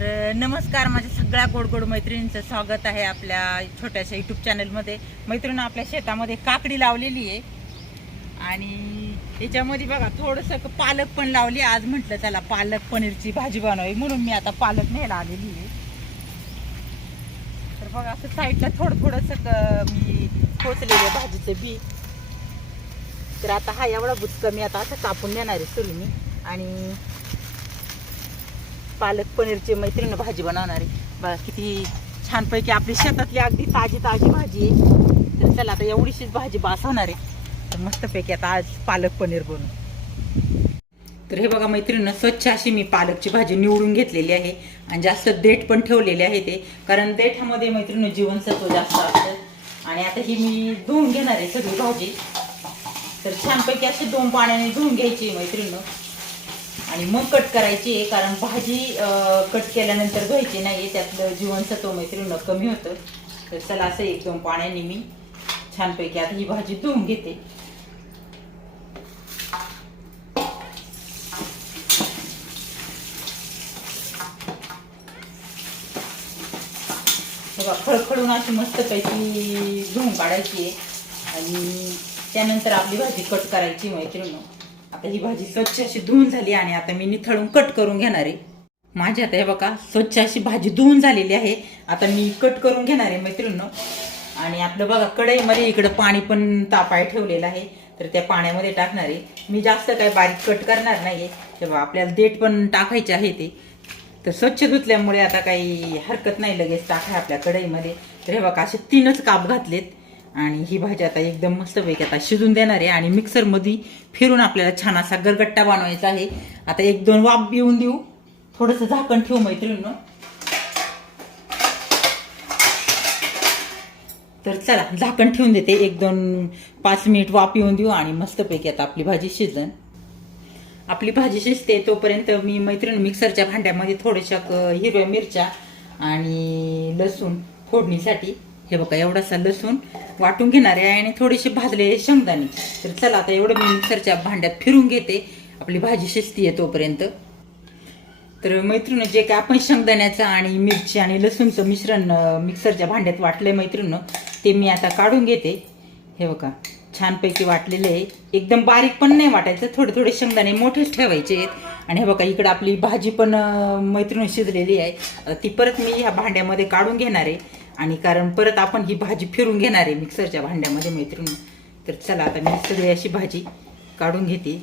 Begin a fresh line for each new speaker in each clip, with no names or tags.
तर नमस्कार माझ्या सगळ्या गोड गोड मैत्रिणींचं स्वागत आहे आपल्या छोट्याशा यूट्यूब चॅनलमध्ये मैत्रिणी आपल्या शेतामध्ये काकडी लावलेली आहे. आणि याच्यामध्ये बघा थोडंसं पालक पण लावली. आज म्हटलं चला पालक पनीरची भाजी बनवावी म्हणून मी आता पालक न्यायला आलेली आहे. तर बघा असं साईडला थोडं थोडंसं क- मी खोचलेलं आहे भाजीचं बी. तर आता हा एवढा बुचकं मी आता असं कापून देणार आहे सुरीने आणि पालक पनीरची मैत्रीण भाजी बनवणार. आहे बघा किती छानपैकी आपली शेतातली अगदी ताजी ताजी भाजी आहे. तर चला आता एवढीशीच भाजी बास होणार आहे. तर मस्तपैकी आता आज पालक पनीर बनवू. तर हे बघा मैत्रिणीनं स्वच्छ अशी मी पालकची भाजी निवडून घेतलेली आहे. आणि जास्त देठ पण ठेवलेले आहे ते. कारण देठामध्ये मैत्रिणी जीवनसत्व जास्त असतं. आणि आता ही मी धुवून घेणार आहे सगळी भाजी. तर छानपैकी अशी दोन पाण्याने धुवून घ्यायची मैत्रिणीनं. आणि मग कट करायची आहे कारण भाजी कट केल्यानंतर घ्यायची नाही त्यातलं जीवनसत्व मैत्रिणीनं कमी होतं. तर चला असं एक दोन पाण्याने मी छानपैकी आता ही भाजी धुवून घेते. बघा खळखळून अशी मस्तपैकी धुवून काढायची आहे. आणि त्यानंतर आपली भाजी कट करायची मैत्रिणी आता ही भाजी स्वच्छ अशी धुवून झाली आणि आता मी निथळून कट करून घेणार आहे. माझी आता हे बघा स्वच्छ अशी भाजी धुवून झालेली आहे. आता मी कट करून घेणार आहे मैत्रिणी आणि आपलं बघा कढईमध्ये इकडं पाणी पण तापाय ठेवलेलं आहे. तर त्या पाण्यामध्ये टाकणार आहे. मी जास्त काय बारीक कट करणार नाही आहे तेव्हा आपल्याला देठ पण टाकायचे आहे ते. तर स्वच्छ धुतल्यामुळे आता काही हरकत नाही लगेच टाकाय आपल्या कढईमध्ये. तर हे बघा असे तीनच काप घातलेत. आणि ही भाजी आता एकदम मस्तपैकी आता शिजून देणार आहे आणि मिक्सरमध्ये फिरून आपल्याला छान असा गरगट्टा बनवायचा आहे. आता एक दोन वाफ येऊन देऊ. थोडंसं झाकण ठेवू मैत्रिणीनं. तर चला झाकण ठेवून देते. एक दोन पाच मिनिट वाफ येऊन देऊ आणि मस्तपैकी आता आपली भाजी शिजन. आपली भाजी शिजते तोपर्यंत मी मैत्रीण मिक्सरच्या भांड्यामध्ये थोड्याशा हिरव्या मिरच्या आणि लसूण फोडणीसाठी. हे बघा एवढासा लसूण वाटून घेणार आहे आणि थोडेसे भाजले शेंगदाणे. तर चला आता एवढं मी मिक्सरच्या भांड्यात फिरून घेते. आपली भाजी शिजतीये तोपर्यंत. तर मैत्रीनं जे काय आपण शेंगदाण्याचं आणि मिरची आणि लसूणचं मिश्रण मिक्सरच्या भांड्यात वाटलंय मैत्रीण ते मी आता काढून घेते. हे बघा छानपैकी वाटलेले आहे. एकदम बारीक पण नाही वाटायचं थोडे थोडे शेंगदाणे मोठेच ठेवायचे आहेत. आणि हे बघा इकडं आपली भाजी पण अं, शिजलेली आहे. ती परत मी ह्या भांड्यामध्ये काढून घेणार आहे. आणि कारण परत आपण ही भाजी फिरून घेणार आहे मिक्सरच्या भांड्यामध्ये मैत्रीण. तर चला आता मी सगळी अशी भाजी काढून घेते.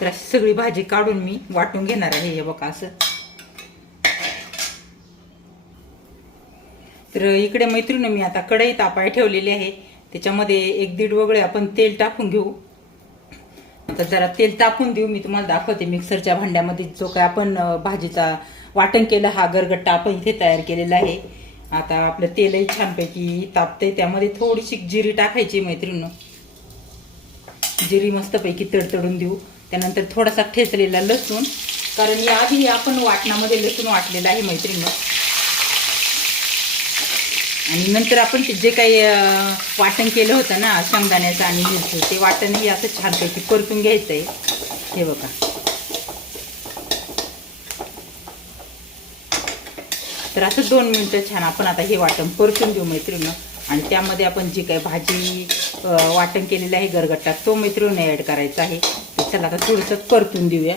तर अशी सगळी भाजी काढून मी वाटून घेणार आहे हे बघा असं. तर इकडे मैत्रीण मी आता कढई तापाय ठेवलेली आहे. त्याच्यामध्ये एक दीड वगळे आपण तेल टाकून घेऊ. आता जरा तेल टाकून देऊ मी तुम्हाला दाखवते मिक्सरच्या भांड्यामध्ये जो काय आपण भाजीचा वाटण केलं हा गरगट्टा आपण इथे तयार केलेला आहे. आता आपलं तेलही छानपैकी तापतंय त्यामध्ये थोडीशी जिरी टाकायची मैत्रीण जिरी मस्तपैकी तडतडून देऊ. त्यानंतर थोडासा ठेचलेला लसूण कारण याआधी आपण वाटणामध्ये लसूण वाटलेला आहे मैत्रिणीनं. आणि नंतर आपण ते जे काही वाटण केलं होतं ना शेंगदाण्याचं आणि मिरचं ते वाटणही असं छानपैकी परतून घ्यायचं आहे हे बघा. तर असं दोन मिनटं छान आपण आता हे वाटण परतून देऊ मैत्रिणीनं. आणि त्यामध्ये आपण जी काही भाजी वाटण केलेलं आहे गरगट्टा तो मैत्रिणी ॲड करायचा आहे. तर चला आता थोडंसं परतून देऊया.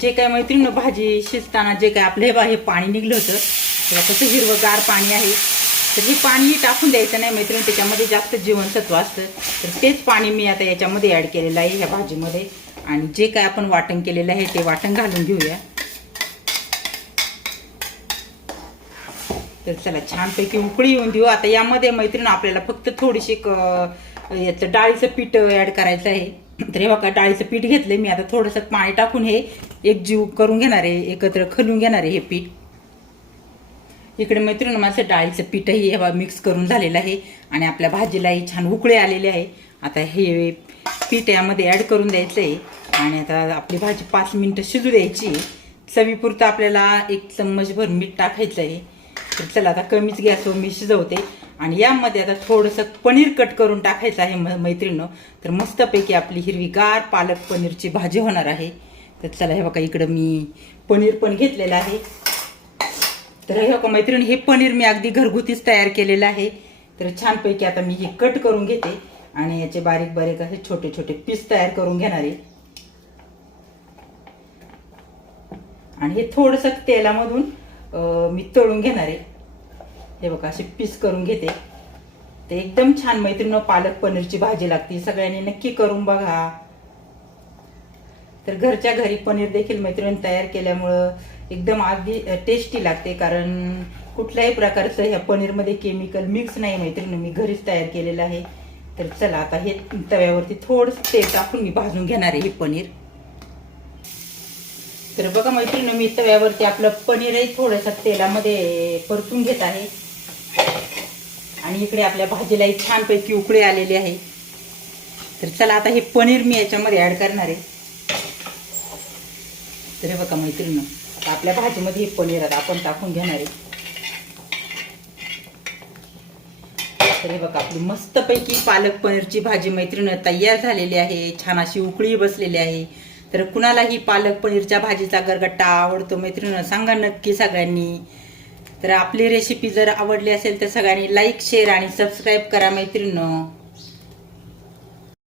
जे काय मैत्रिणीनं भाजी शिजताना जे काय आपलं हे बा हे पाणी निघलं होतं तेव्हा कसं हिरवंगार पाणी आहे. तर हे पाणी टाकून द्यायचं नाही मैत्रिणी त्याच्यामध्ये जास्त जीवनसत्व असतं. तर तेच पाणी मी आता याच्यामध्ये ॲड केलेलं आहे ह्या भाजीमध्ये. आणि जे काय आपण वाटण केलेलं आहे ते वाटण घालून घेऊया. तर चला छानपैकी उकळी येऊन देऊ. आता यामध्ये मैत्रीण आपल्याला फक्त थोडीशी क- याचं डाळीचं पीठ ॲड करायचं आहे. तर हे बघा डाळीचं पीठ घेतलं मी. आता थोडंसं पाणी टाकून हे एकजीव करून घेणार आहे. एकत्र खलून घेणार आहे हे पीठ. इकडे मैत्रीण माझं डाळीचं पीठही हे मिक्स करून झालेलं आहे. आणि आपल्या भाजीलाही छान उकळे आलेले आहे. आता हे पीठ यामध्ये ॲड करून द्यायचं आहे आणि आता आपली भाजी पाच मिनटं शिजू द्यायची. चवीपुरतं आपल्याला एक चम्मचभर मीठ टाकायचं आहे चला आता कमीच गॅसवर मी शिजवते. आणि यामध्ये आता थोडंसं पनीर कट करून टाकायचं आहे म मैत्रिणं तर मस्तपैकी आपली हिरवीगार पालक पनीरची भाजी होणार आहे. तर चला हे बघा इकडं मी पनीर पण घेतलेलं आहे. तर हे बघा मैत्रिणी हे पनीर मी अगदी घरगुतीच तयार केलेलं आहे. तर छानपैकी आता मी हे कट करून घेते. आणि याचे बारीक बारीक असे छोटे छोटे पीस तयार करून घेणार आहे. आणि हे थोडंसं तेलामधून मी तळून घेणार आहे. हे बघा असे पीस करून घेते. ते एकदम छान मैत्रिणी पालक पनीरची भाजी लागते. सगळ्यांनी नक्की करून बघा. तर घरच्या घरी पनीर देखील मैत्रिणी तयार केल्यामुळं एकदम अगदी टेस्टी लागते. कारण कुठल्याही प्रकारचं ह्या पनीरमध्ये केमिकल मिक्स नाही मैत्रिणी. मी घरीच तयार केलेलं आहे. तर चला आता हे तव्यावरती थोडंसं तेल टाकून मी भाजून घेणार आहे हे पनीर. तर बघा मैत्रिणी मी तव्यावरती आपलं पनीरही थोडंसं तेलामध्ये परतून घेत आहे. आणि इकडे आपल्या भाजीलाही छानपैकी उकळी आलेली आहे. तर चला आता हे पनीर मी याच्यामध्ये ॲड करणार आहे. तर बघा मैत्रिणी आता आपल्या भाजीमध्ये हे पनीर आता आपण टाकून घेणार आहे. तर हे बघा आपली मस्तपैकी पालक पनीरची भाजी मैत्रिणी तयार झालेली आहे. छान अशी उकळी बसलेली आहे. तर कुणालाही पालक पनीरच्या भाजीचा गरगट्टा आवडतो मैत्रिणं सांगा नक्की सगळ्यांनी. तर आपली रेसिपी जर आवडली असेल तर सगळ्यांनी लाईक शेअर आणि सबस्क्राईब करा मैत्रिणी